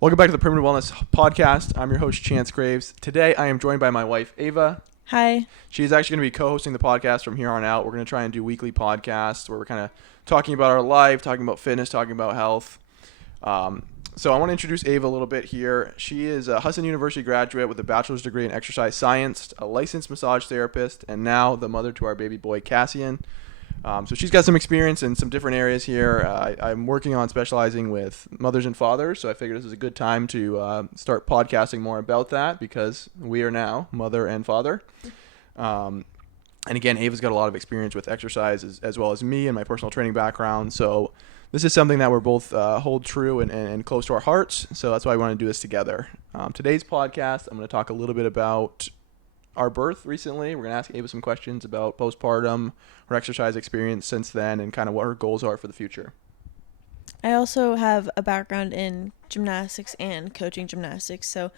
Welcome back to the Primitive Wellness Podcast. I'm your host, Chance Graves. Today, I am joined by my wife, Ava. Hi. She's actually going to be co-hosting the podcast from here on out. We're going to try and do weekly podcasts where we're kind of talking about our life, talking about fitness, talking about health. So I want to introduce Ava a little bit here. She is a Hudson University graduate with a bachelor's degree in exercise science, a licensed massage therapist, and now the mother to our baby boy, Cassian. So she's got some experience in some different areas here. I'm working on specializing with mothers and fathers, so I figured this is a good time to start podcasting more about that because we are now mother and father. And again, Ava's got a lot of experience with exercise as well as me and my personal training background. So this is something that we're both hold true and close to our hearts. So that's why we want to do this together. Today's podcast, I'm going to talk a little bit about our birth recently. We're going to ask Ava some questions about postpartum, her exercise experience since then, and kind of what her goals are for the future. I also have a background in gymnastics and coaching gymnastics, so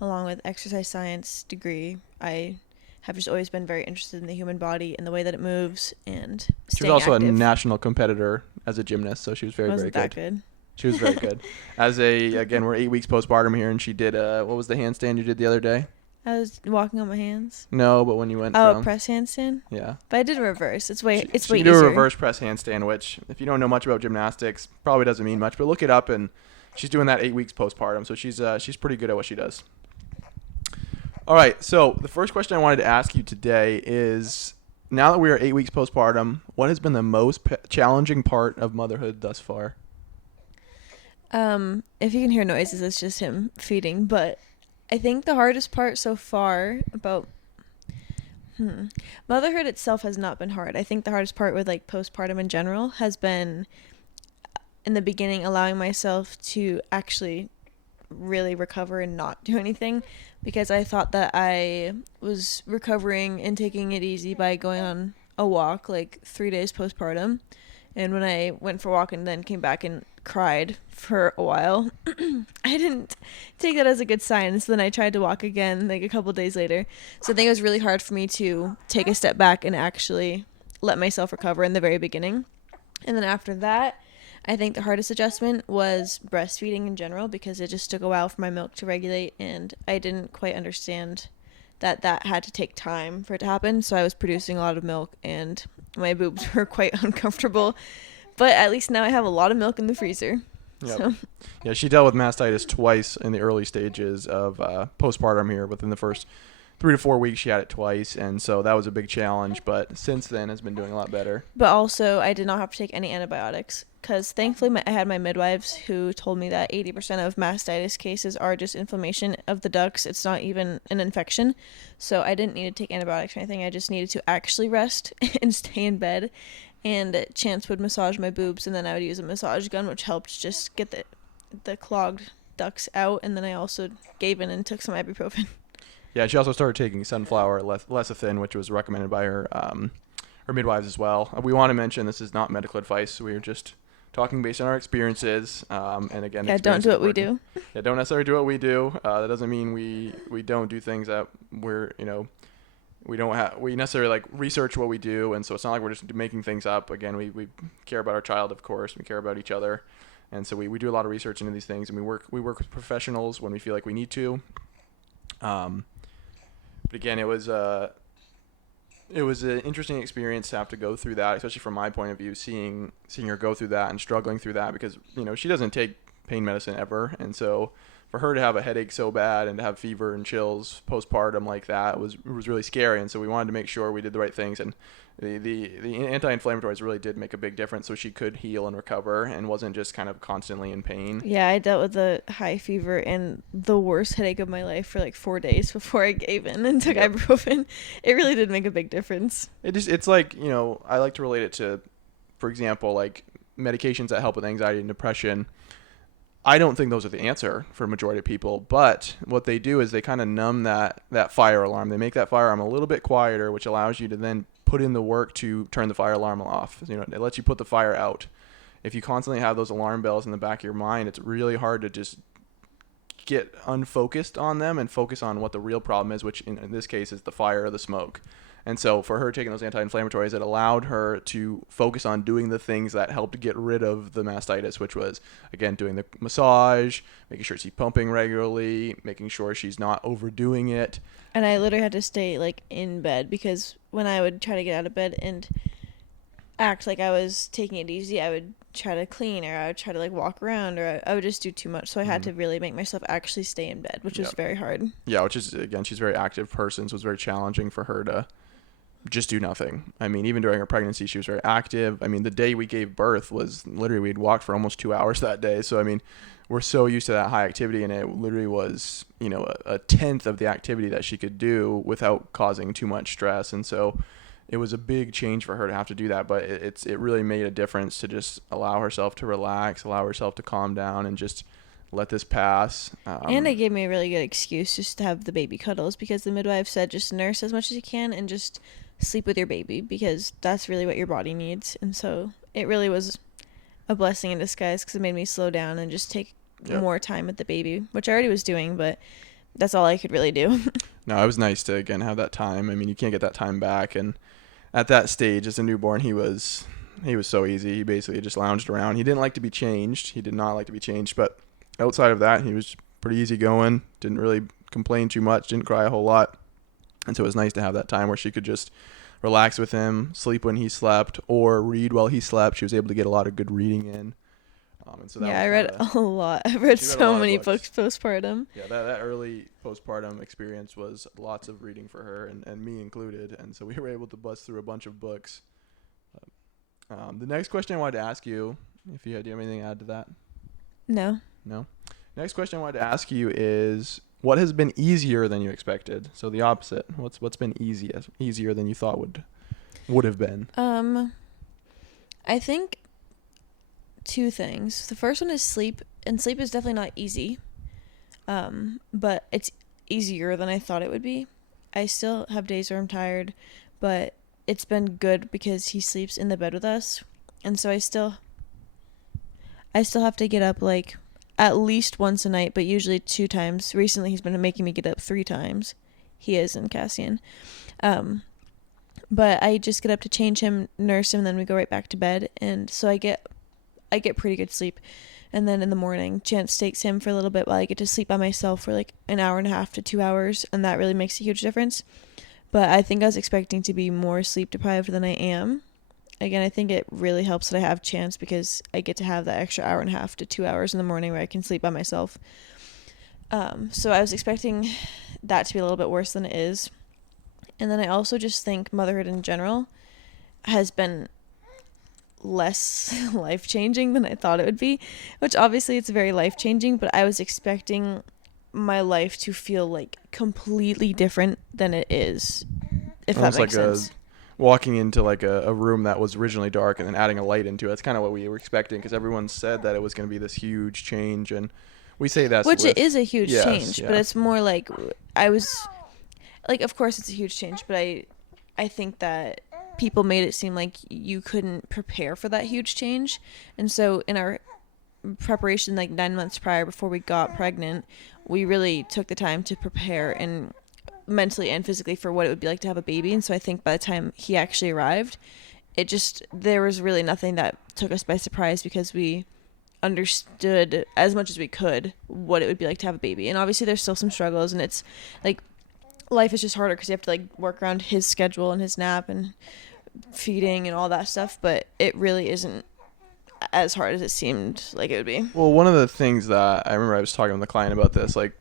along with exercise science degree, I have just always been very interested in the human body and the way that it moves and She was staying also active. a national competitor as a gymnast, so she was very Wasn't good. that good? She was very good. Again, we're 8 weeks postpartum here, and she did, what was the handstand you did the other day? I was walking on my hands. No, but when you went Oh, press handstand? Yeah. But I did a reverse. It's way She easier. can do a reverse press handstand, which, if you don't know much about gymnastics, probably doesn't mean much, but look it up, and she's doing that 8 weeks postpartum, so she's pretty good at what she does. All right, so the first question I wanted to ask you today is, now that we are 8 weeks postpartum, what has been the most challenging part of motherhood thus far? If you can hear noises, it's just him feeding, but I think the hardest part so far about motherhood itself has not been hard. I think the hardest part with like postpartum in general has been in the beginning allowing myself to actually really recover and not do anything, because I thought that I was recovering and taking it easy by going on a walk like 3 days postpartum. And when I went for a walk and then came back and cried for a while, I didn't take that as a good sign. So then I tried to walk again like a couple days later. So I think it was really hard for me to take a step back and actually let myself recover in the very beginning. And then after that, I think the hardest adjustment was breastfeeding in general, because it just took a while for my milk to regulate, and I didn't quite understand that had to take time for it to happen. So I was producing a lot of milk and my boobs were quite uncomfortable, but at least now I have a lot of milk in the freezer. Yep. So. Yeah, she dealt with mastitis twice in the early stages of postpartum here. Within the first 3 to 4 weeks, she had it twice, and so that was a big challenge, but since then has been doing a lot better. But also, I did not have to take any antibiotics, because thankfully I had my midwives who told me that 80% of mastitis cases are just inflammation of the ducts. It's not even an infection. So I didn't need to take antibiotics or anything. I just needed to actually rest and stay in bed. And Chance would massage my boobs, and then I would use a massage gun, which helped just get the clogged ducts out. And then I also gave in and took some ibuprofen. Yeah, she also started taking sunflower lecithin, which was recommended by her midwives as well. We want to mention this is not medical advice. We are just talking based on our experiences. And again, yeah, don't do what we do. Yeah, don't necessarily do what we do. That doesn't mean we don't do things that we necessarily like research what we do, and so it's not like we're just making things up. Again, we care about our child, of course. We care about each other, and so we do a lot of research into these things, and we work with professionals when we feel like we need to. But again, it was an interesting experience to have to go through that, especially from my point of view, seeing her go through that and struggling through that, because she doesn't take pain medicine ever, and so for her to have a headache so bad and to have fever and chills postpartum like that was really scary. And so we wanted to make sure we did the right things, and the anti-inflammatories really did make a big difference, so she could heal and recover and wasn't just kind of constantly in pain. Yeah, I dealt with a high fever and the worst headache of my life for like 4 days before I gave in and took ibuprofen. It really did make a big difference. It's like, I like to relate it to, for example, like medications that help with anxiety and depression. I don't think those are the answer for a majority of people, but what they do is they kind of numb that fire alarm. They make that fire alarm a little bit quieter, which allows you to then put in the work to turn the fire alarm off. It lets you put the fire out. If you constantly have those alarm bells in the back of your mind, it's really hard to just get unfocused on them and focus on what the real problem is, which in this case is the fire or the smoke. And so for her taking those anti-inflammatories, it allowed her to focus on doing the things that helped get rid of the mastitis, which was, again, doing the massage, making sure she's pumping regularly, making sure she's not overdoing it. And I literally had to stay like in bed, because when I would try to get out of bed and act like I was taking it easy, I would try to clean, or I would try to like walk around, or I would just do too much. So I had to really make myself actually stay in bed, which was very hard. Yeah, which is, again, she's a very active person, so it was very challenging for her to just do nothing. I mean, even during her pregnancy, she was very active. I mean, the day we gave birth was literally, we'd walked for almost 2 hours that day. So, I mean, we're so used to that high activity, and it literally was, you know, a tenth of the activity that she could do without causing too much stress. And so it was a big change for her to have to do that, but it really made a difference to just allow herself to relax, allow herself to calm down, and just let this pass. And it gave me a really good excuse just to have the baby cuddles, because the midwife said just nurse as much as you can and just sleep with your baby, because that's really what your body needs. And so it really was a blessing in disguise, because it made me slow down and just take more time with the baby, which I already was doing, but that's all I could really do. No, it was nice to, again, have that time. I mean, you can't get that time back. And at that stage, as a newborn, he was so easy. He basically just lounged around. He didn't like to be changed. He did not like to be changed. But outside of that, he was pretty easy going. Didn't really complain too much. Didn't cry a whole lot. And so it was nice to have that time where she could just relax with him, sleep when he slept, or read while he slept. She was able to get a lot of good reading in. And so that I read a lot. I read so many books postpartum. Yeah, that early postpartum experience was lots of reading for her, and me included. And so we were able to bust through a bunch of books. The next question I wanted to ask you, do you have anything to add to that? No. Next question I wanted to ask you is, what has been easier than you expected? So the opposite. What's been easier than you thought would have been? I think two things. The first one is sleep, and sleep is definitely not easy. But it's easier than I thought it would be. I still have days where I'm tired, but it's been good because he sleeps in the bed with us. And so I still have to get up like at least once a night, but usually 2 times. Recently he's been making me get up 3 times. He is in Cassian. But I just get up to change him, nurse him, and then we go right back to bed. And so I get pretty good sleep. And then in the morning, Chance takes him for a little bit while I get to sleep by myself for like an hour and a half to 2 hours. And that really makes a huge difference. But I think I was expecting to be more sleep deprived than I am. Again, I think it really helps that I have Chance, because I get to have that extra hour and a half to 2 hours in the morning where I can sleep by myself. So I was expecting that to be a little bit worse than it is. And then I also just think motherhood in general has been less life-changing than I thought it would be, which obviously it's very life-changing, but I was expecting my life to feel like completely different than it is, if Almost that makes like sense. Walking into like a room that was originally dark and then adding a light into it. That's kind of what we were expecting, because everyone said that it was going to be this huge change, and we say that, which it is a huge change, yeah. but it's more like I was like, of course it's a huge change, but I think that people made it seem like you couldn't prepare for that huge change. And so in our preparation, like 9 months prior, before we got pregnant, we really took the time to prepare, and mentally and physically, for what it would be like to have a baby. And so I think by the time he actually arrived, there was really nothing that took us by surprise, because we understood as much as we could what it would be like to have a baby. And obviously there's still some struggles, and it's like life is just harder because you have to like work around his schedule and his nap and feeding and all that stuff, but it really isn't as hard as it seemed like it would be. Well, one of the things that I remember, I was talking with the client about this, like,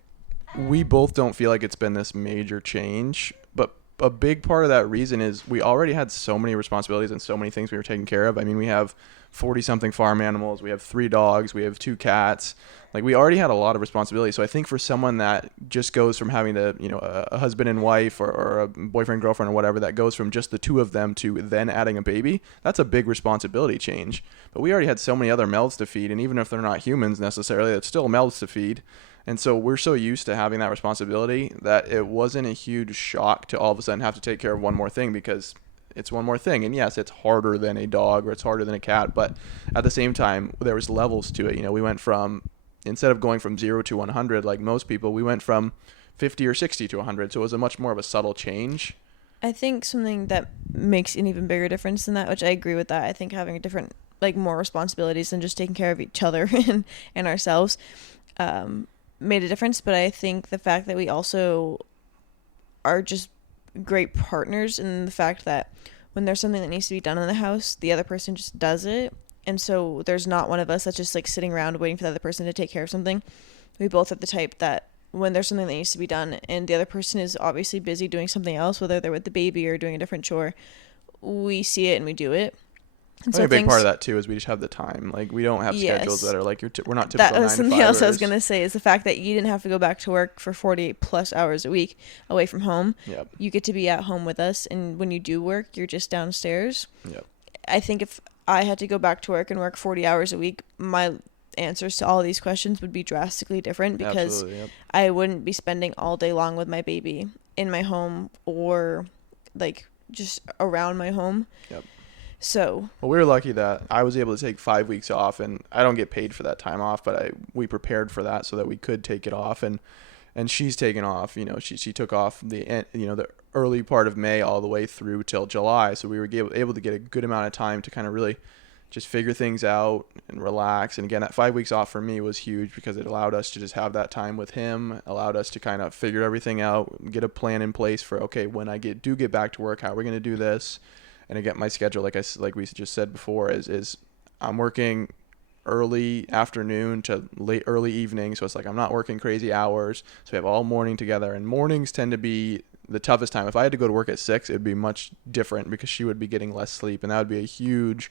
we both don't feel like it's been this major change, but a big part of that reason is we already had so many responsibilities and so many things we were taking care of. I mean, we have 40-something farm animals, we have 3 dogs, we have 2 cats. Like, we already had a lot of responsibility. So I think for someone that just goes from having to, you know, a husband and wife, or a boyfriend, girlfriend, or whatever, that goes from just the 2 of them to then adding a baby, that's a big responsibility change. But we already had so many other mouths to feed, and even if they're not humans necessarily, it's still mouths to feed. And so we're so used to having that responsibility that it wasn't a huge shock to all of a sudden have to take care of one more thing, because it's one more thing. And yes, it's harder than a dog, or it's harder than a cat, but at the same time, there was levels to it. You know, we went from, instead of going from 0 to 100 like most people, we went from 50 or 60 to 100. So it was a much more of a subtle change. I think something that makes an even bigger difference than that, which I agree with that. I think having a different, like, more responsibilities than just taking care of each other and ourselves, made a difference. But I think the fact that we also are just great partners, and the fact that when there's something that needs to be done in the house, the other person just does it. And so there's not one of us that's just like sitting around waiting for the other person to take care of something. We both are the type that when there's something that needs to be done and the other person is obviously busy doing something else, whether they're with the baby or doing a different chore, we see it and we do it. And I so think a big part of that too is we just have the time. Like we don't have schedules that are like we're not typical 9 to 5ers. That was something else I was gonna say, is the fact that you didn't have to go back to work for 48 plus hours a week away from home. Yep. You get to be at home with us, and when you do work, you're just downstairs. Yep. I think if I had to go back to work and work 40 hours a week, my answers to all these questions would be drastically different, because Yep. I wouldn't be spending all day long with my baby in my home or like just around my home. Yep. So we were lucky that I was able to take 5 weeks off, and I don't get paid for that time off, but we prepared for that so that we could take it off, and she's taken off. She took off the early part of May all the way through till July, so we were able to get a good amount of time to kind of really just figure things out and relax. And again, that 5 weeks off for me was huge, because it allowed us to just have that time with him, allowed us to kind of figure everything out, get a plan in place for, okay, when I do get back to work, how are we going to do this? And again, my schedule, like we just said before, is I'm working early afternoon to early evening, so it's like I'm not working crazy hours, so we have all morning together, and mornings tend to be the toughest time. If I had to go to work at 6, it would be much different, because she would be getting less sleep, and that would be a huge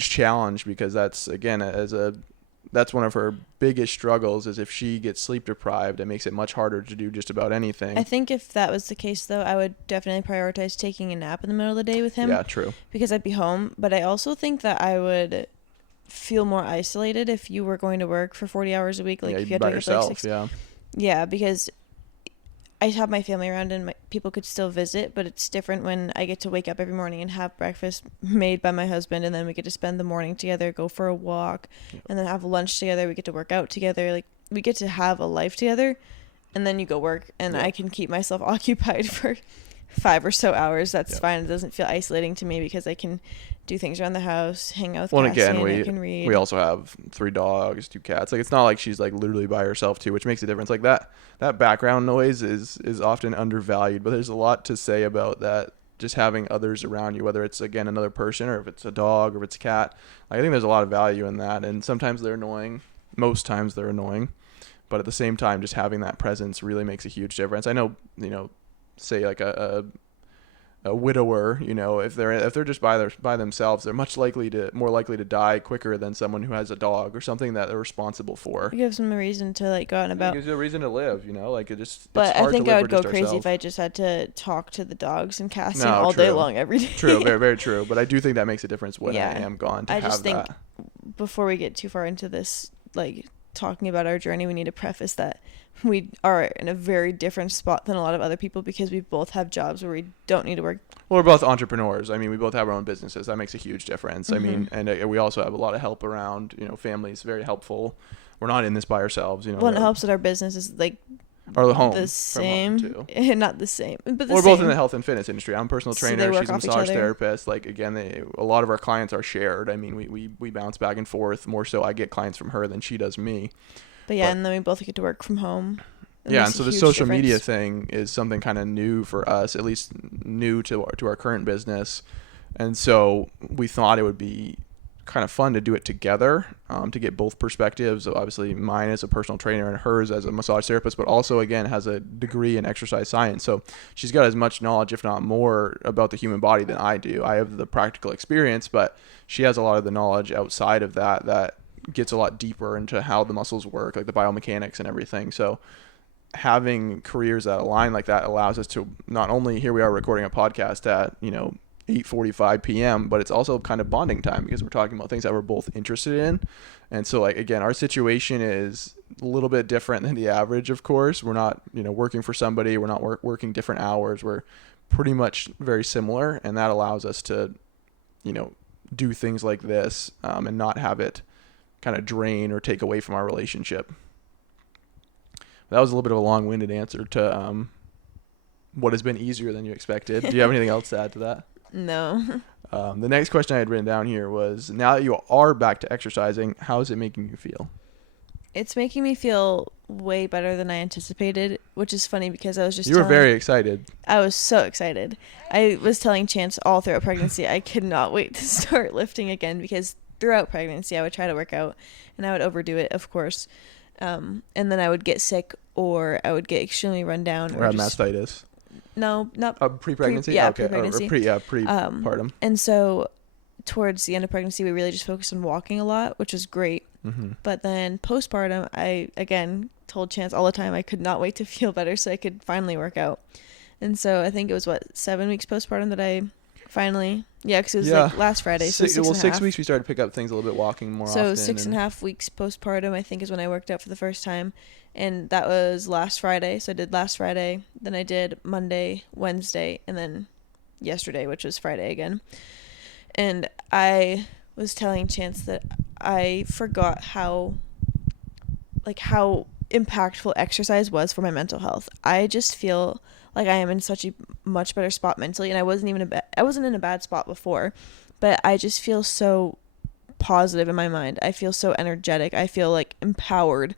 challenge, because that's, again, that's one of her biggest struggles, is if she gets sleep deprived, it makes it much harder to do just about anything. I think if that was the case, though, I would definitely prioritize taking a nap in the middle of the day with him. Yeah, true. Because I'd be home. But I also think that I would feel more isolated if you were going to work for 40 hours a week. Like, if you had by to wake yourself, up like 6. yeah. Yeah, because I have my family around, and people could still visit, but it's different when I get to wake up every morning and have breakfast made by my husband, and then we get to spend the morning together, go for a walk, and then have lunch together. We get to work out together. Like, we get to have a life together, and then you go work, and I can keep myself occupied for 5 or so hours. That's fine. It doesn't feel isolating to me, because I can do things around the house, hang out with Cassie, and I can read. We also have 3 dogs, 2 cats. Like, it's not like she's like literally by herself too, which makes a difference. Like that background noise is often undervalued, but there's a lot to say about that. Just having others around you, whether it's, again, another person, or if it's a dog, or if it's a cat. Like, I think there's a lot of value in that, and sometimes they're annoying. Most times they're annoying, but at the same time, just having that presence really makes a huge difference. I know, say like a widower, if they're just by themselves, they're more likely to die quicker than someone who has a dog or something that they're responsible for. It gives them a reason to like go out and about. It gives you a reason to live, like it just. But it's hard I think to live I would go crazy ourselves. if I just had to talk to the dogs and Cassie all day long every day. True, very, very true. But I do think that makes a difference when I am gone. I just think before we get too far into this, like talking about our journey, we need to preface that we are in a very different spot than a lot of other people, because we both have jobs where we don't need to work. Well, we're both entrepreneurs. I mean, we both have our own businesses. That makes a huge difference. Mm-hmm. I mean, and we also have a lot of help around. Family's very helpful. We're not in this by ourselves. Well, it helps that our business is like or home the same, too. Not the same, but we're both in the health and fitness industry. I'm a personal trainer. So she's a massage therapist. Like, again, a lot of our clients are shared. I mean, we bounce back and forth. More so, I get clients from her than she does me. But and then we both get to work from home. And so the social media thing is something kind of new for us, at least new to our current business. And so we thought it would be kind of fun to do it together, to get both perspectives. So obviously mine as a personal trainer and hers as a massage therapist, but also, again, has a degree in exercise science. So she's got as much knowledge, if not more, about the human body than I do. I have the practical experience, but she has a lot of the knowledge outside of that gets a lot deeper into how the muscles work, like the biomechanics and everything. So having careers that align like that allows us to not only, here we are recording a podcast at 8:45 p.m., but it's also kind of bonding time, because we're talking about things that we're both interested in. And so, like, again, our situation is a little bit different than the average. Of course, we're not working for somebody, we're not working different hours, we're pretty much very similar, and that allows us to do things like this, and not have it kind of drain or take away from our relationship. That was a little bit of a long-winded answer to what has been easier than you expected. Do you have anything else to add to that? No. The next question I had written down here was, now that you are back to exercising, how is it making you feel? It's making me feel way better than I anticipated, which is funny because I was just You were very excited. I was so excited. I was telling Chance all throughout pregnancy I could not wait to start lifting again, because throughout pregnancy I would try to work out and I would overdo it, of course. And then I would get sick, or I would get extremely run down. Or have mastitis. No, not pre-pregnancy. Pre-pregnancy. Pre-partum. And so towards the end of pregnancy, we really just focused on walking a lot, which was great. Mm-hmm. But then postpartum, I again told Chance all the time I could not wait to feel better so I could finally work out. And so I think it was 7 weeks postpartum that I finally, because it was like last Friday. So 6 weeks we started to pick up things a little bit, walking more often. So 6.5 weeks postpartum, I think, is when I worked out for the first time. And that was last Friday. So I did last Friday. Then I did Monday, Wednesday, and then yesterday, which was Friday again. And I was telling Chance that I forgot how impactful exercise was for my mental health. I just feel like I am in such a much better spot mentally, and I wasn't in a bad spot before, but I just feel so positive in my mind. I feel so energetic. I feel like empowered.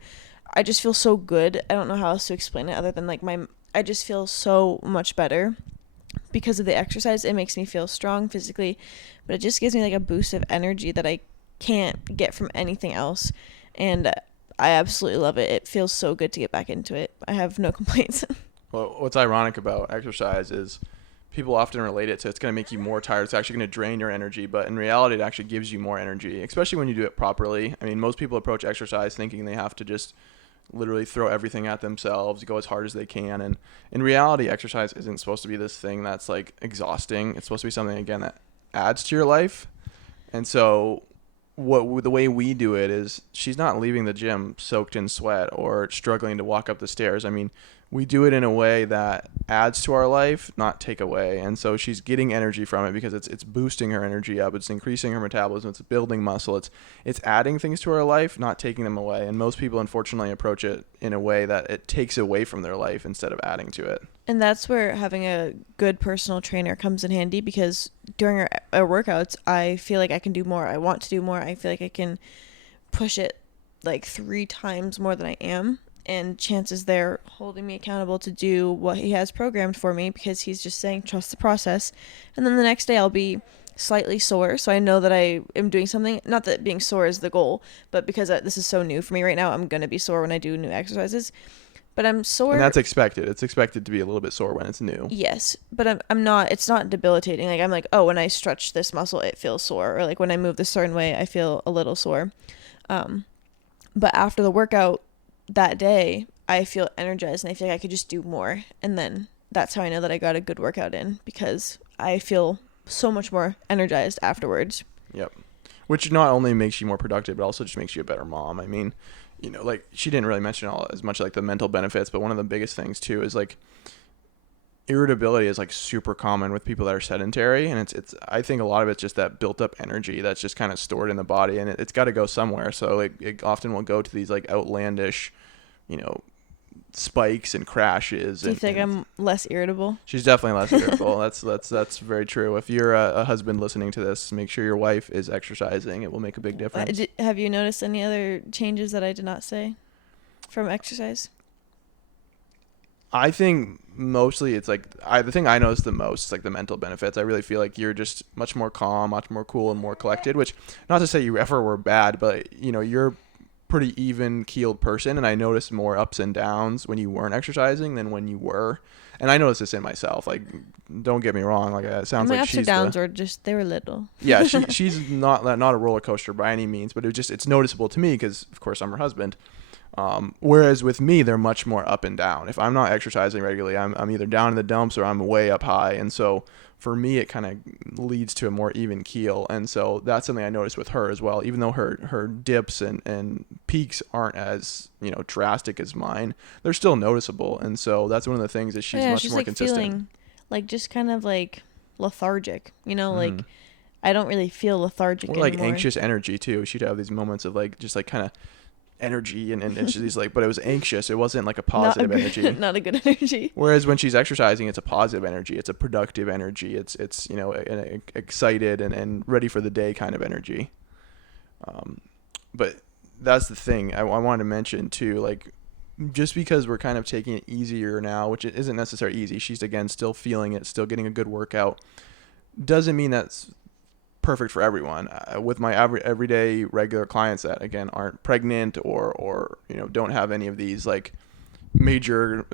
I just feel so good. I don't know how else to explain it other than I just feel so much better because of the exercise. It makes me feel strong physically, but it just gives me like a boost of energy that I can't get from anything else. And I absolutely love it. It feels so good to get back into it. I have no complaints. Well, what's ironic about exercise is people often relate it to it's going to make you more tired. It's actually going to drain your energy, but in reality, it actually gives you more energy, especially when you do it properly. I mean, most people approach exercise thinking they have to just literally throw everything at themselves, go as hard as they can. And in reality, exercise isn't supposed to be this thing that's like exhausting. It's supposed to be something, again, that adds to your life. And so the way we do it is she's not leaving the gym soaked in sweat or struggling to walk up the stairs. I mean, we do it in a way that adds to our life, not take away. And so she's getting energy from it because it's boosting her energy up. It's increasing her metabolism. It's building muscle. It's adding things to her life, not taking them away. And most people, unfortunately, approach it in a way that it takes away from their life instead of adding to it. And that's where having a good personal trainer comes in handy, because during our workouts, I feel like I can do more. I want to do more. I feel like I can push it like 3 times more than I am. And Chance is there holding me accountable to do what he has programmed for me, because he's just saying, trust the process. And then the next day I'll be slightly sore. So I know that I am doing something. Not that being sore is the goal, but because this is so new for me right now, I'm going to be sore when I do new exercises. But I'm sore. And that's expected. It's expected to be a little bit sore when it's new. Yes. But I'm not, it's not debilitating. Like I'm like, oh, when I stretch this muscle, it feels sore. Or like when I move this certain way, I feel a little sore. But after the workout that day, I feel energized and I feel like I could just do more. And then that's how I know that I got a good workout in, because I feel so much more energized afterwards. Yep. Which not only makes you more productive, but also just makes you a better mom. I mean, you know, like she didn't really mention as much like the mental benefits, but one of the biggest things too is like irritability is like super common with people that are sedentary, and it's I think a lot of it's just that built up energy that's just kind of stored in the body, and it's got to go somewhere. So it often will go to these like outlandish, you know, spikes and crashes. Do you think I'm less irritable? She's definitely less irritable. That's very true. If you're a husband listening to this, make sure your wife is exercising. It will make a big difference. Have you noticed any other changes that I did not say from exercise? I think mostly it's like the thing I noticed the most is like the mental benefits. I really feel like you're just much more calm, much more cool, and more collected, which not to say you ever were bad, but you know, you're pretty even keeled person, and I noticed more ups and downs when you weren't exercising than when you were. And I noticed this in myself. Like, don't get me wrong. Like, it sounds like ups she's and downs were just, they were little. Yeah, she's not a roller coaster by any means, but it's noticeable to me because, of course, I'm her husband. Whereas with me, they're much more up and down. If I'm not exercising regularly, I'm either down in the dumps or I'm way up high. And so for me, it kind of leads to a more even keel. And so that's something I noticed with her as well. Even though her dips and peaks aren't as, you know, drastic as mine, they're still noticeable. And so that's one of the things that she's much more like consistent. Feeling like just kind of like lethargic, you know, like I don't really feel lethargic anymore. Like anxious energy too. She'd have these moments of like, just like kind of energy and she's like, but it was anxious. It wasn't like a Not a positive good, energy. not a good energy. Whereas when she's exercising, it's a positive energy. It's a productive energy. It's an excited and ready for the day kind of energy. But that's the thing I wanted to mention too. Like, just because we're kind of taking it easier now, which it isn't necessarily easy. She's again still feeling it, still getting a good workout. Doesn't mean that's perfect for everyone. With my everyday regular clients that again aren't pregnant or don't have any of these like major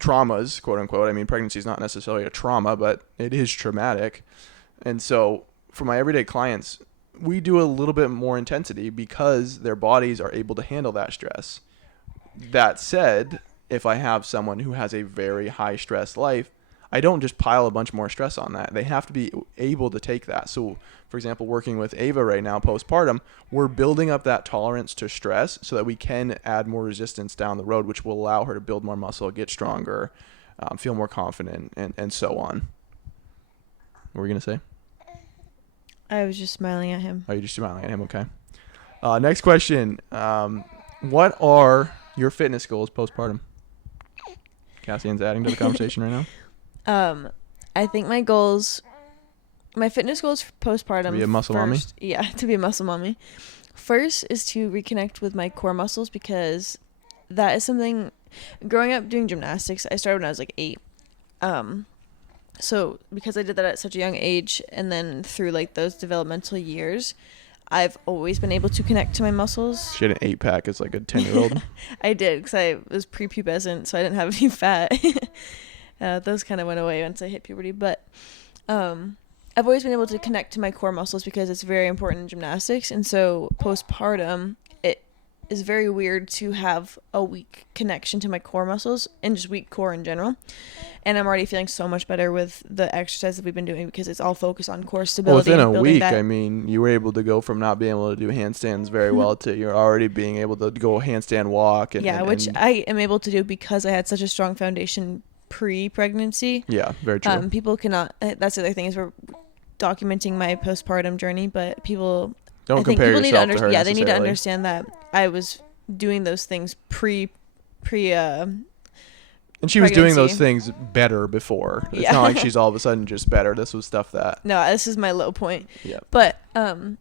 traumas, quote unquote. I mean, pregnancy is not necessarily a trauma, but it is traumatic. And so for my everyday clients, we do a little bit more intensity because their bodies are able to handle that stress. That said, if I have someone who has a very high stress life, I don't just pile a bunch more stress on that. They have to be able to take that. So, for example, working with Ava right now, postpartum, we're building up that tolerance to stress so that we can add more resistance down the road, which will allow her to build more muscle, get stronger, feel more confident, and so on. What were you going to say? I was just smiling at him. Oh, you're just smiling at him? Okay. Next question. What are your fitness goals postpartum? Cassian's adding to the conversation right now. I think my fitness goals for postpartum. To be a muscle mommy? Yeah, to be a muscle mommy. First is to reconnect with my core muscles because that is something. Growing up doing gymnastics, I started when I was like 8. So because I did that at such a young age, and then through like those developmental years, I've always been able to connect to my muscles. She had an 8-pack as like a 10-year-old. I did because I was prepubescent, so I didn't have any fat. Those kind of went away once I hit puberty. But I've always been able to connect to my core muscles because it's very important in gymnastics. And so postpartum, it is very weird to have a weak connection to my core muscles and just weak core in general. And I'm already feeling so much better with the exercise that we've been doing because it's all focused on core stability. Well, within a week, I mean, you were able to go from not being able to do handstands very well to you're already being able to go handstand walk. Which I am able to do because I had such a strong foundation pre-pregnancy. Yeah, very true. People cannot. That's the other thing is we're documenting my postpartum journey, but people don't compare yourself to her. Yeah, they need to understand that I was doing those things pre. And she was doing those things better before. It's not like she's all of a sudden just better. This was stuff that... No, this is my low point. Yeah. But,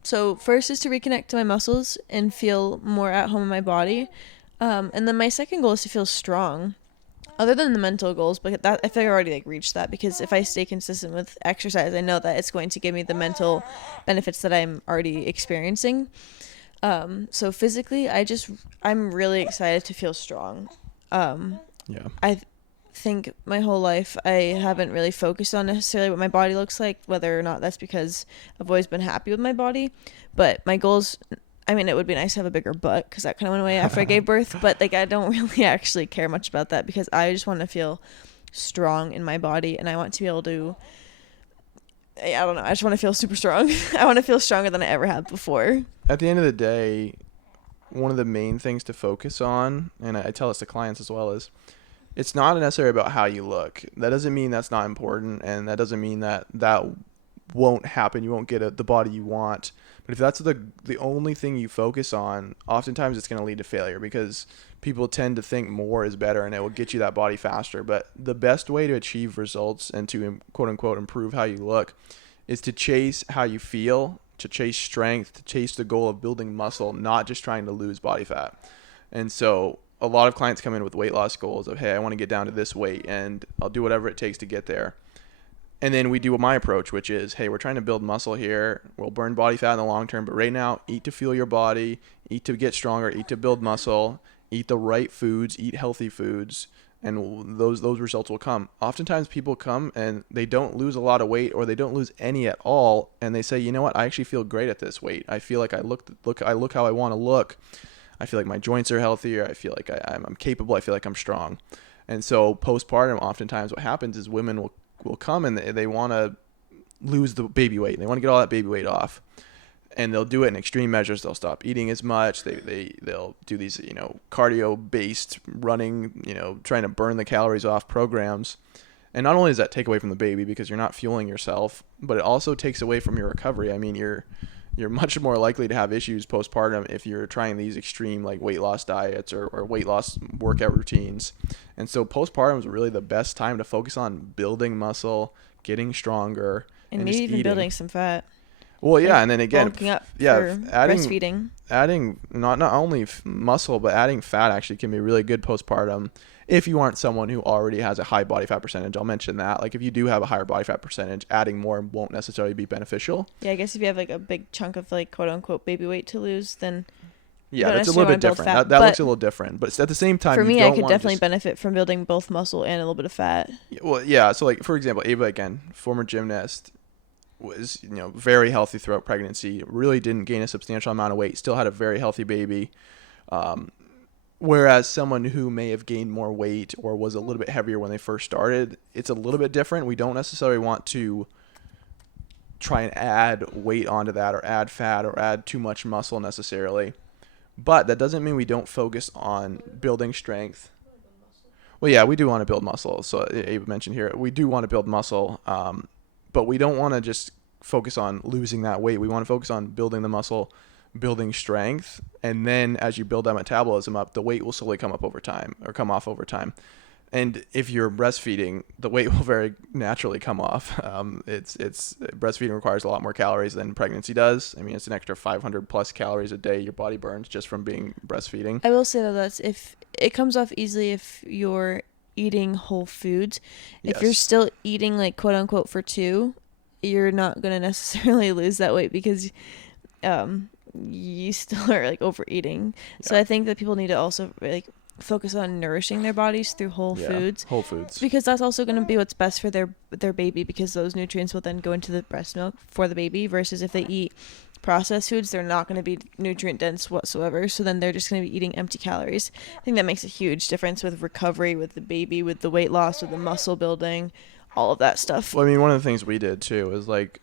so first is to reconnect to my muscles and feel more at home in my body. And then my second goal is to feel strong. Other than the mental goals, but that I feel like I already reached that because if I stay consistent with exercise, I know that it's going to give me the mental benefits that I'm already experiencing. So physically, I'm really excited to feel strong. Yeah. I think my whole life I haven't really focused on necessarily what my body looks like, whether or not that's because I've always been happy with my body. But my goals, I mean, it would be nice to have a bigger butt because that kind of went away after I gave birth. But like, I don't really actually care much about that because I just want to feel strong in my body and I want to be able to, I don't know, I just want to feel super strong. I want to feel stronger than I ever have before. At the end of the day, one of the main things to focus on, and I tell this to clients as well, is it's not necessarily about how you look. That doesn't mean that's not important, and that doesn't mean that won't happen. You won't get the body you want. But if that's the only thing you focus on, oftentimes it's going to lead to failure because people tend to think more is better and it will get you that body faster. But the best way to achieve results and to quote unquote improve how you look is to chase how you feel, to chase strength, to chase the goal of building muscle, not just trying to lose body fat. And so a lot of clients come in with weight loss goals of, hey, I want to get down to this weight and I'll do whatever it takes to get there. And then we do my approach, which is, hey, we're trying to build muscle here. We'll burn body fat in the long term, but right now, eat to fuel your body, eat to get stronger, eat to build muscle, eat the right foods, eat healthy foods, and those results will come. Oftentimes people come and they don't lose a lot of weight or they don't lose any at all, and they say, you know what, I actually feel great at this weight. I feel like I look how I want to look. I feel like my joints are healthier. I feel like I'm capable. I feel like I'm strong. And so postpartum, oftentimes what happens is women will come and they want to lose the baby weight. They want to get all that baby weight off, and they'll do it in extreme measures. They'll stop eating as much. They'll do these, cardio based running, trying to burn the calories off programs. And not only does that take away from the baby because you're not fueling yourself, but it also takes away from your recovery. I mean, you're much more likely to have issues postpartum if you're trying these extreme like weight loss diets or weight loss workout routines. And so postpartum is really the best time to focus on building muscle, getting stronger, And and maybe just even eating. building some fat. Well, yeah, Like and then again, bulking up yeah, for adding breastfeeding. adding not only muscle but adding fat actually can be really good postpartum if you aren't someone who already has a high body fat percentage. I'll mention that. Like if you do have a higher body fat percentage, adding more won't necessarily be beneficial. Yeah, I guess if you have like a big chunk of like quote unquote baby weight to lose, then Yeah, don't that's a necessarily little bit wanna build different. fat, That but looks a little different, but at the same time, for you me, I don't could wanna definitely just, benefit from building both muscle and a little bit of fat. well, yeah. So like for example, Ava again, former gymnast, was very healthy throughout pregnancy. Really didn't gain a substantial amount of weight. Still had a very healthy baby. Whereas someone who may have gained more weight or was a little bit heavier when they first started, it's a little bit different. We don't necessarily want to try and add weight onto that or add fat or add too much muscle necessarily. But that doesn't mean we don't focus on building strength. Well, yeah, we do want to build muscle. So Abe mentioned here, we do want to build muscle, but we don't want to just focus on losing that weight. We want to focus on building the muscle, building strength, and then as you build that metabolism up, the weight will slowly come up over time or come off over time. And if you're breastfeeding, the weight will very naturally come off. It's breastfeeding requires a lot more calories than pregnancy does. I mean, it's an extra 500 plus calories a day your body burns just from being breastfeeding. I will say though, that's if it comes off easily if you're eating whole foods. If you're Yes. still eating like quote unquote for two, you're not gonna necessarily lose that weight because you still are like overeating. So Yeah. I think that people need to also like focus on nourishing their bodies through whole foods, Whole foods. because that's also going to be what's best for their baby, because those nutrients will then go into the breast milk for the baby, versus if they eat processed foods, they're not going to be nutrient dense whatsoever, so then they're just going to be eating empty calories. I think that makes a huge difference with recovery, with the baby, with the weight loss, with the muscle building, all of that stuff. Well, I mean, one of the things we did too is like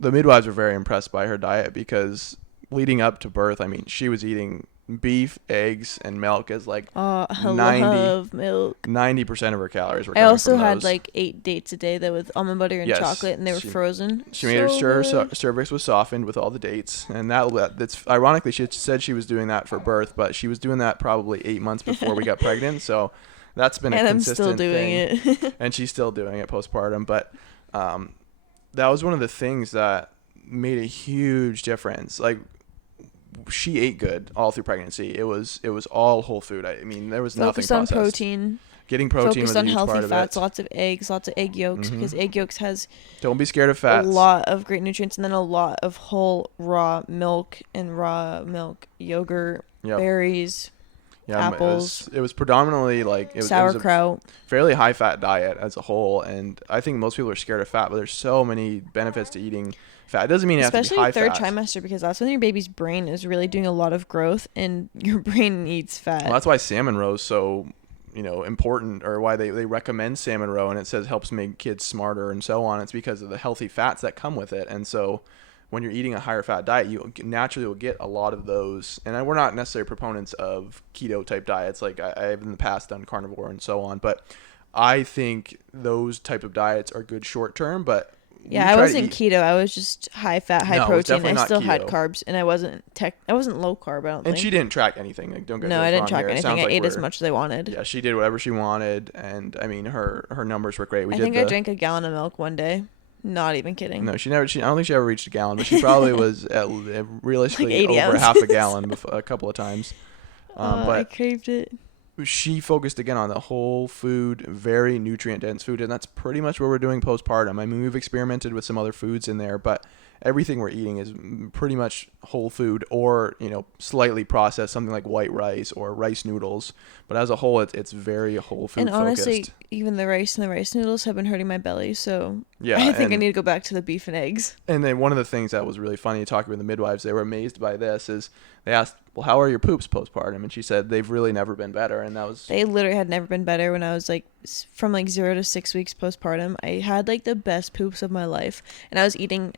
the midwives were very impressed by her diet because leading up to birth, I mean, she was eating beef, eggs, and milk as like I 90 love milk. 90% of her calories were I coming also from had those. like 8 dates a day though with almond butter and Yes, chocolate, and they were she- frozen. She made her sure her good. cervix was softened with all the dates, and that's ironically she said she was doing that for birth, but she was doing that probably 8 months before we got pregnant. So that's been a And I'm consistent still doing thing, it. and she's still doing it postpartum. But that was one of the things that made a huge difference. Like she ate good all through pregnancy. It was all whole food. I mean, there was nothing Focused on processed. protein. Getting protein Focused was a on huge part healthy of fats, it. lots of eggs, lots of egg yolks, because egg yolks has Don't be scared of a fats. lot of great nutrients, and then a lot of whole raw milk and raw milk yogurt, Yep. berries, Yeah, apples, It was predominantly like it was a sauerkraut. fairly high fat diet as a whole, and I think most people are scared of fat, but there's so many benefits to eating fat. It doesn't mean it has to be Especially high third fat. trimester, because that's when your baby's brain is really doing a lot of growth, and your brain needs fat. Well, that's why salmon roe is so important, or why they recommend salmon roe, and it says helps make kids smarter and so on. It's because of the healthy fats that come with it. And so when you're eating a higher fat diet, you naturally will get a lot of those. And we're not necessarily proponents of keto type diets. Like I have in the past done carnivore and so on, but I think those type of diets are good short term, but Yeah, I wasn't keto. I was just high fat, high No, it was protein. definitely I not still had keto. carbs, and I wasn't low carb. I don't And think. she didn't track anything. Like, don't get No, us I didn't wrong track here. It anything. sounds I like ate as we're- much as I wanted. Yeah, she did whatever she wanted, and I mean her numbers were great. I think I drank a gallon of milk one day. Not even kidding. No, she never. I don't think she ever reached a gallon, but she probably was realistically Like 80 over ounces. half a gallon a couple of times. I But craved it. she focused again on the whole food, very nutrient dense food, and that's pretty much what we're doing postpartum. I mean, we've experimented with some other foods in there, but everything we're eating is pretty much whole food, or slightly processed, something like white rice or rice noodles. But as a whole, it's very whole food And honestly, focused. even the rice and the rice noodles have been hurting my belly, so Yeah, I think I and- need to go back to the beef and eggs. And then one of the things that was really funny talking with the midwives, they were amazed by this, is they asked, well, how are your poops postpartum? And she said they've really never been better. And that was, They literally had never been better when I was like from like 0 to 6 weeks postpartum. I had like the best poops of my life, and I was eating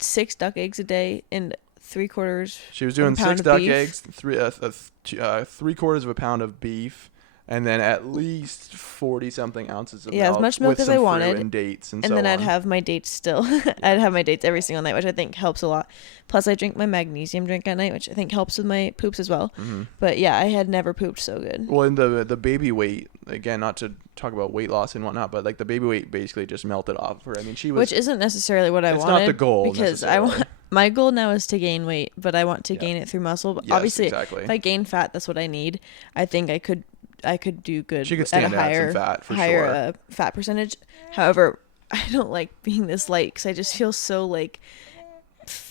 6 duck eggs a day and 3/4. she was doing pound 6 of duck beef. eggs, 3/4 of a pound of beef, and then at least 40 something ounces of Yeah, milk as much milk with as some I fruit wanted. and dates and And so then I'd on. have my dates still. I'd have my dates every single night, which I think helps a lot. Plus, I drink my magnesium drink at night, which I think helps with my poops as well. Mm-hmm. But yeah, I had never pooped so good. Well, in the baby weight, again, not to talk about weight loss and whatnot, but like the baby weight basically just melted off her. I mean, she was. Which isn't necessarily what I It's wanted. not the goal because necessarily. my goal now is to gain weight, but I want to gain it through muscle. But Yes, obviously, exactly. if I gain fat, that's what I need. I think I could do good She could at stand a to add higher some fat for higher sure. fat percentage. However, I don't like being this light because I just feel so like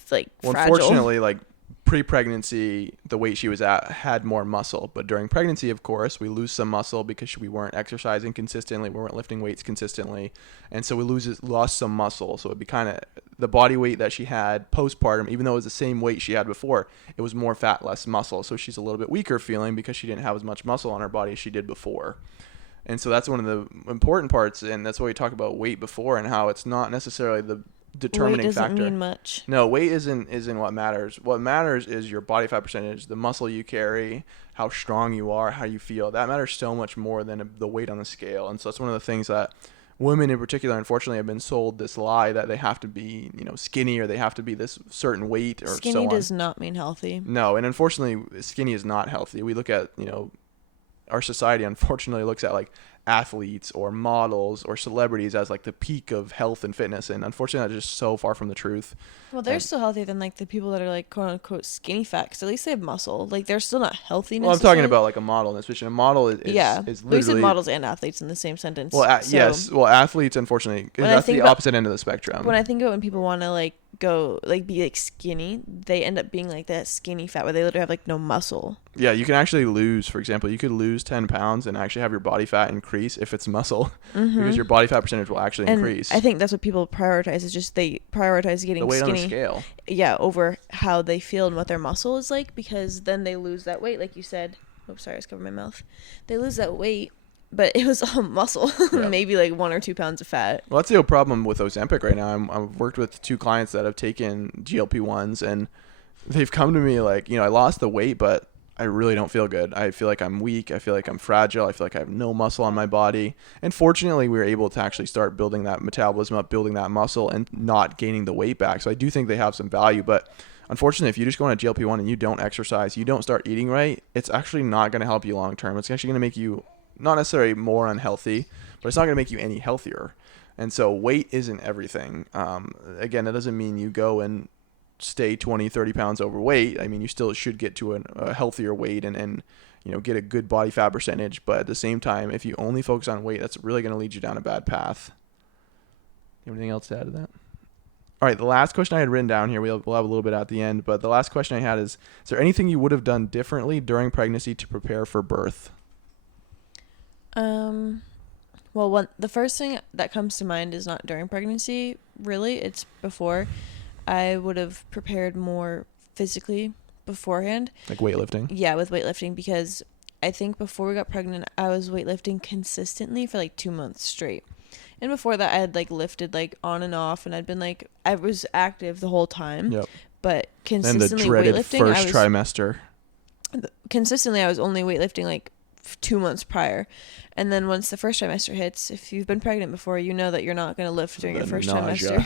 Well, fragile. unfortunately, like pre-pregnancy, the weight she was at had more muscle, but during pregnancy, of course, we lose some muscle because we weren't exercising consistently, we weren't lifting weights consistently, and so we lost some muscle. So it'd be kind of the body weight that she had postpartum, even though it was the same weight she had before, it was more fat, less muscle. So she's a little bit weaker feeling because she didn't have as much muscle on her body as she did before. And so that's one of the important parts, and that's why we talk about weight before and how it's not necessarily the determining weight doesn't factor. mean much. No, weight isn't what matters. What matters is your body fat percentage, the muscle you carry, how strong you are, how you feel. That matters so much more than the weight on the scale. And so that's one of the things that women in particular, unfortunately, have been sold this lie that they have to be, skinny or they have to be this certain weight or Skinny so on. does not mean healthy. No, and unfortunately, skinny is not healthy. We look at, our society unfortunately looks at like athletes or models or celebrities as like the peak of health and fitness, and unfortunately that's just so far from the truth. Well, they're And- still healthier than like the people that are like quote unquote skinny fat, because at least they have muscle. Like they're still not healthy. Well, I'm talking about like a model in this position. A model is yeah. is We said literally models and athletes in the same sentence. well, So yes. Well, athletes, unfortunately, When I that's think the about- opposite end of the spectrum. when I think about when people want to like go like be like skinny, they end up being like that skinny fat where they literally have like no muscle. Yeah, you can actually lose. For example, you could lose 10 pounds and actually have your body fat increase if it's muscle, because your body fat percentage will actually And increase. I think that's what people prioritize, is just they prioritize getting the weight skinny. on the scale. Yeah, over how they feel and what their muscle is like, because then they lose that weight, like you said. Oops, sorry, I just covered my mouth. They lose that weight, but it was all muscle, Yeah. maybe like 1 or 2 pounds of fat. Well, that's the problem with Ozempic right now. I've worked with 2 clients that have taken GLP-1s, and they've come to me like, I lost the weight, but I really don't feel good. I feel like I'm weak. I feel like I'm fragile. I feel like I have no muscle on my body. And fortunately, we were able to actually start building that metabolism up, building that muscle, and not gaining the weight back. So I do think they have some value. But unfortunately, if you just go on a GLP-1 and you don't exercise, you don't start eating right, it's actually not going to help you long term. It's actually going to make you not necessarily more unhealthy, but it's not going to make you any healthier. And so weight isn't everything. Again, that doesn't mean you go and stay 20, 30 pounds overweight. I mean, you still should get to a healthier weight and get a good body fat percentage. But at the same time, if you only focus on weight, that's really going to lead you down a bad path. You have anything else to add to that? All right, the last question I had written down here, we'll have a little bit at the end, but the last question I had is there anything you would have done differently during pregnancy to prepare for birth? Well, the first thing that comes to mind is not during pregnancy, really. It's before. I would have prepared more physically beforehand. Like weightlifting? Yeah, with weightlifting, because I think before we got pregnant, I was weightlifting consistently for like 2 months straight. And before that, I had like lifted like on and off, and I'd been like, I was active the whole time. Yep. But And the consistently dreaded weightlifting, first trimester. consistently I was only weightlifting like 2 months prior. And then once the first trimester hits, if you've been pregnant before, you know that you're not going to lift during your The first nausea.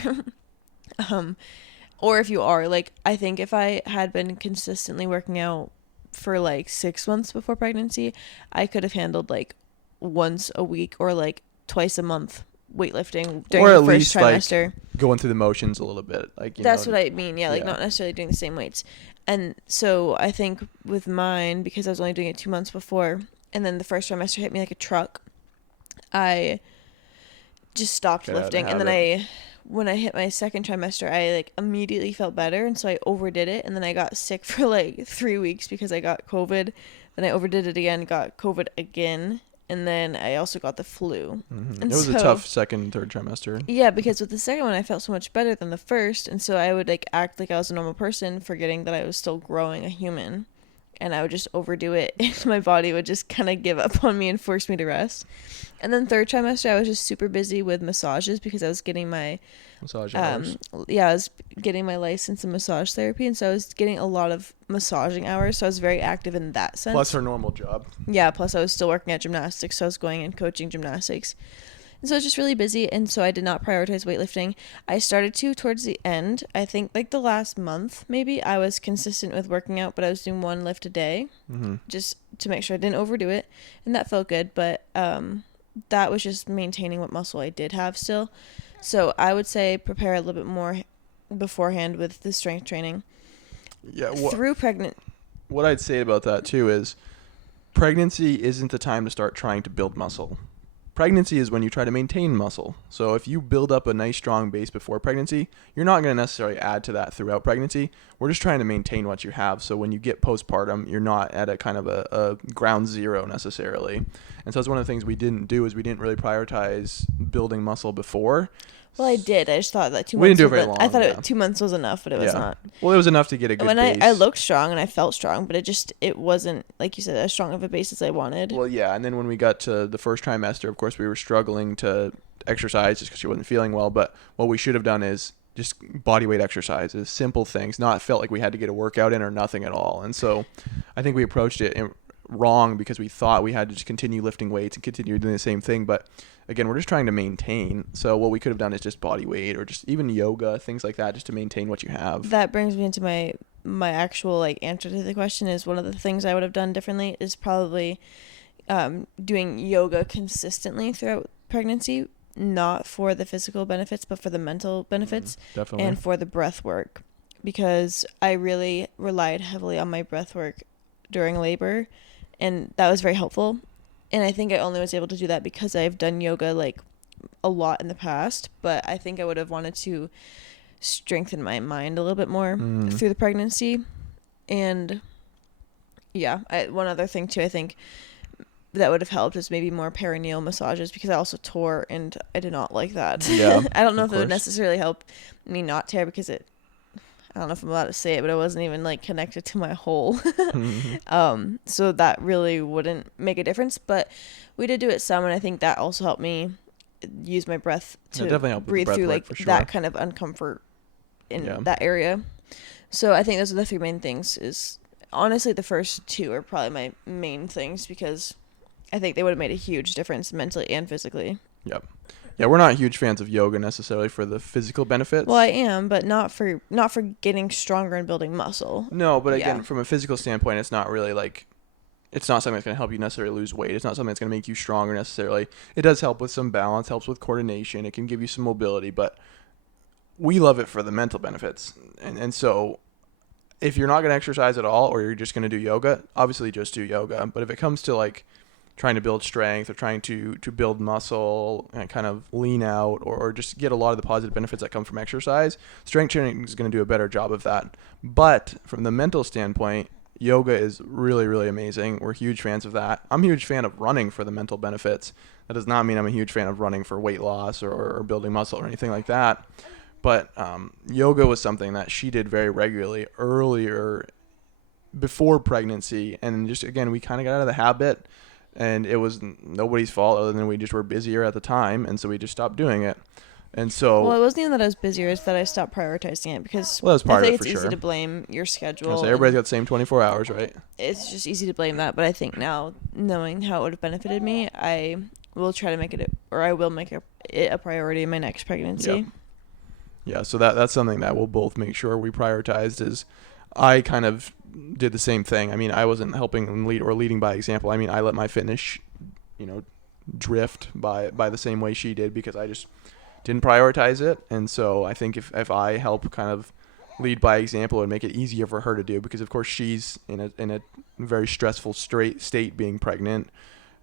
trimester. Or if you are, like, I think if I had been consistently working out for like 6 months before pregnancy, I could have handled like once a week or like twice a month weightlifting during Or the at first least, like, trimester. Going through the motions a little bit. Like That's what I mean. Yeah, like yeah. not necessarily doing the same weights. And so I think with mine, because I was only doing it 2 months before, and then the first trimester hit me like a truck, I just stopped Get out of the lifting. And then habit. when I hit my second trimester, I like immediately felt better. And so I overdid it. And then I got sick for like 3 weeks because I got COVID. Then I overdid it again, got COVID again. And then I also got the flu. Mm-hmm. And It was a so- tough second, third trimester. Yeah, because with the second one, I felt so much better than the first. And so I would like act like I was a normal person, forgetting that I was still growing a human. and I would just overdo it, and my body would just kind of give up on me and force me to rest. And then third trimester, I was just super busy with massages because I was getting my Massage hours. I was getting my license in massage therapy, and so I was getting a lot of massaging hours, so I was very active in that sense. Plus her normal job. Yeah, plus I was still working at gymnastics, so I was going and coaching gymnastics. And so I was just really busy, and so I did not prioritize weightlifting. I started to towards the end. I think like the last month, maybe, I was consistent with working out, but I was doing one lift a day just to make sure I didn't overdo it, and that felt good, but that was just maintaining what muscle I did have still. So I would say prepare a little bit more beforehand with the strength training. Yeah. Through pregnant. What I'd say about that too is pregnancy isn't the time to start trying to build muscle. Pregnancy is when you try to maintain muscle. So if you build up a nice strong base before pregnancy, you're not going to necessarily add to that throughout pregnancy. We're just trying to maintain what you have. So when you get postpartum, you're not at a kind of a ground zero necessarily. And so that's one of the things we didn't do is we didn't really prioritize building muscle before. Well, I did. I just thought that 2 months. We didn't do it very long. I thought 2 months was enough, but it was not. Well, it was enough to get a good base. I looked strong and I felt strong, but it wasn't, like you said, as strong of a base as I wanted. Well, yeah, and then when we got to the first trimester, of course, we were struggling to exercise just because she wasn't feeling well. But what we should have done is just body weight exercises, simple things, not felt like we had to get a workout in or nothing at all. And so I think we approached it wrong because we thought we had to just continue lifting weights and continue doing the same thing. But again, we're just trying to maintain. So what we could have done is just body weight or just even yoga, things like that, just to maintain what you have. That brings me into my actual like answer to the question is one of the things I would have done differently is probably doing yoga consistently throughout pregnancy, not for the physical benefits, but for the mental benefits Definitely. And for the breath work, because I really relied heavily on my breath work during labor, and that was very helpful. And I think I only was able to do that because I've done yoga like a lot in the past, but I think I would have wanted to strengthen my mind a little bit more through the pregnancy. And yeah, one other thing too, I think that would have helped is maybe more perineal massages, because I also tore and I did not like that. Yeah, I don't know if it would necessarily help me not tear, because I don't know if I'm allowed to say it, but it wasn't even like connected to my hole. So that really wouldn't make a difference, but we did do it some, and I think that also helped me use my breath to breathe through like that kind of uncomfort in that area. So I think those are the three main things. Is honestly the first two are probably my main things, because I think they would have made a huge difference mentally and physically. Yep. Yeah, we're not huge fans of yoga necessarily for the physical benefits. Well, I am, but not for getting stronger and building muscle. No, but again, from a physical standpoint, it's not really like, it's not something that's going to help you necessarily lose weight. It's not something that's going to make you stronger necessarily. It does help with some balance, helps with coordination. It can give you some mobility, but we love it for the mental benefits. And so if you're not going to exercise at all, or you're just going to do yoga, obviously just do yoga. But if it comes to like trying to build strength or trying to build muscle and kind of lean out or just get a lot of the positive benefits that come from exercise, strength training is going to do a better job of that. But from the mental standpoint, yoga is really, really amazing. We're huge fans of that. I'm a huge fan of running for the mental benefits. That does not mean I'm a huge fan of running for weight loss or building muscle or anything like that. But yoga was something that she did very regularly earlier before pregnancy. And just, again, we kind of got out of the habit. And it was nobody's fault other than we just were busier at the time, and so we just stopped doing it. And so, well, it wasn't even that I was busier; it's that I stopped prioritizing it, because that was part I think of it, it's easy to blame your schedule. So everybody's got the same 24 hours, right? It's just easy to blame that, but I think now, knowing how it would have benefited me, I will try to make it, or I will make it a priority in my next pregnancy. Yeah. So that's something that we'll both make sure we prioritized. Is I kind of did the same thing. I mean, I wasn't helping lead or leading by example. I mean, I let my fitness, drift by the same way she did, because I just didn't prioritize it. And so I think if I help kind of lead by example, it would make it easier for her to do, because of course she's in a very stressful state being pregnant.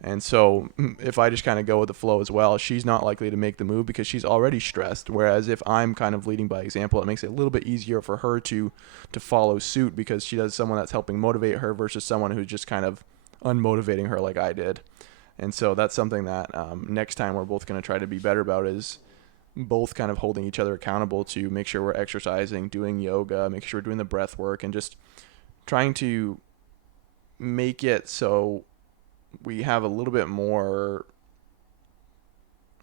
And so if I just kind of go with the flow as well, she's not likely to make the move because she's already stressed. Whereas if I'm kind of leading by example, it makes it a little bit easier for her to follow suit, because she does someone that's helping motivate her versus someone who's just kind of unmotivating her like I did. And so that's something that next time we're both going to try to be better about, is both kind of holding each other accountable to make sure we're exercising, doing yoga, make sure we're doing the breath work, and just trying to make it so we have a little bit more,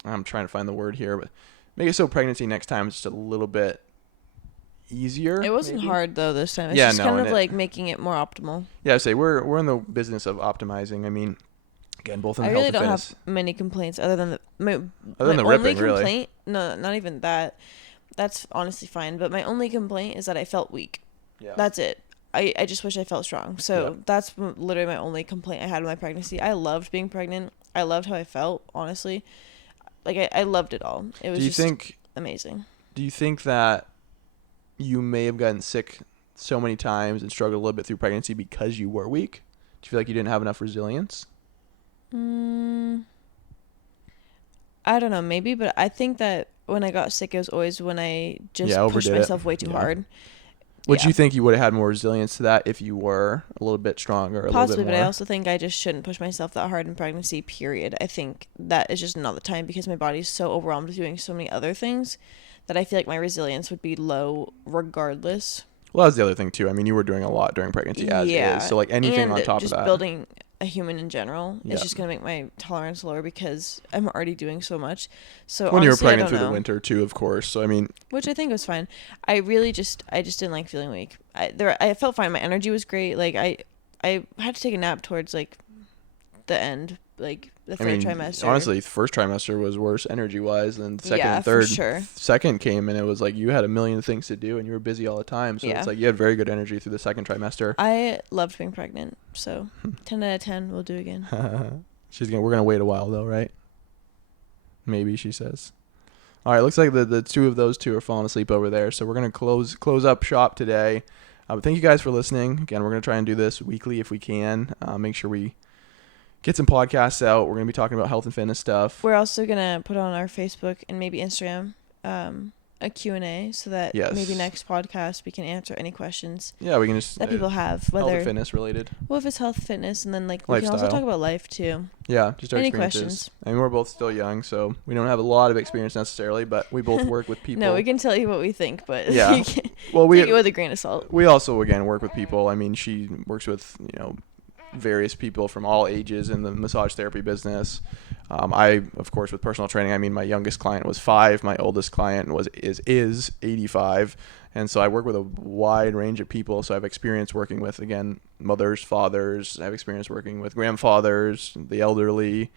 I'm trying to find the word here, but make it so pregnancy next time is just a little bit easier. It wasn't maybe hard though this time. It's Yeah, just no, kind and of like making it more optimal. Yeah, I say we're in the business of optimizing. I mean, again, both in the I health really and don't fitness. have many complaints other than my Other than the only ripping, really. complaint. No, not even that. That's honestly fine. But my only complaint is that I felt weak. Yeah. That's it. I just wish I felt strong. So Yeah. that's literally my only complaint I had with my pregnancy. I loved being pregnant. I loved how I felt, honestly. Like, I loved it all. It was amazing. Do you think that you may have gotten sick so many times and struggled a little bit through pregnancy because you were weak? Do you feel like you didn't have enough resilience? I don't know, maybe, but I think that when I got sick, it was always when I just pushed myself way too hard. Would you think you would have had more resilience to that if you were a little bit stronger? Possibly, a little bit more? But I also think I just shouldn't push myself that hard in pregnancy, period. I think that is just not the time because my body's so overwhelmed with doing so many other things that I feel like my resilience would be low regardless. Well, that was the other thing, too. I mean, you were doing a lot during pregnancy as is. So, like, anything on top of that. Just building a human in general Yeah. is just going to make my tolerance lower because I'm already doing so much. So when honestly, you were pregnant I don't through know. the winter, too, of course. So, I mean. Which I think was fine. I just didn't like feeling weak. I felt fine. My energy was great. Like, I had to take a nap towards, like, the end, like, the third trimester. Honestly, the first trimester was worse energy-wise than the second and third. For sure. Second came, and it was like you had a million things to do, and you were busy all the time. So it's like you had very good energy through the second trimester. I loved being pregnant, so 10 out of 10 we'll do again. We're gonna wait a while though, right? Maybe, she says. All right, looks like the two of those two are falling asleep over there, so we're gonna close up shop today. But thank you guys for listening. Again, we're gonna try and do this weekly if we can. Make sure we get some podcasts out. We're going to be talking about health and fitness stuff. We're also going to put on our Facebook and maybe Instagram a Q&A so that maybe next podcast we can answer any questions we can just that people have, whether health and fitness related. Well, if it's health, fitness, and then like we lifestyle. can also talk about life too. Yeah, just our any experiences. Questions. I mean, we're both still young, so we don't have a lot of experience necessarily, but we both work with people. No, we can tell you what we think, but yeah, you can well, take it with a grain of salt. We also again work with people. I mean, she works with various people from all ages in the massage therapy business. I, of course, with personal training, I mean, my youngest client was 5. My oldest client is 85. And so I work with a wide range of people. So I've experience working with, again, mothers, fathers. I've experience working with grandfathers, the elderly,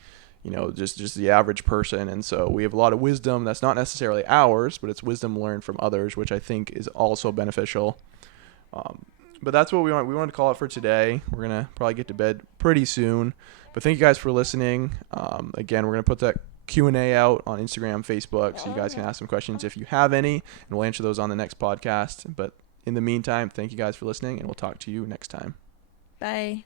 just the average person. And so we have a lot of wisdom that's not necessarily ours, but it's wisdom learned from others, which I think is also beneficial. But that's what we wanted to call it for today. We're going to probably get to bed pretty soon. But thank you guys for listening. Again, we're going to put that Q&A out on Instagram, Facebook, so you guys can ask some questions if you have any, and we'll answer those on the next podcast. But in the meantime, thank you guys for listening, and we'll talk to you next time. Bye.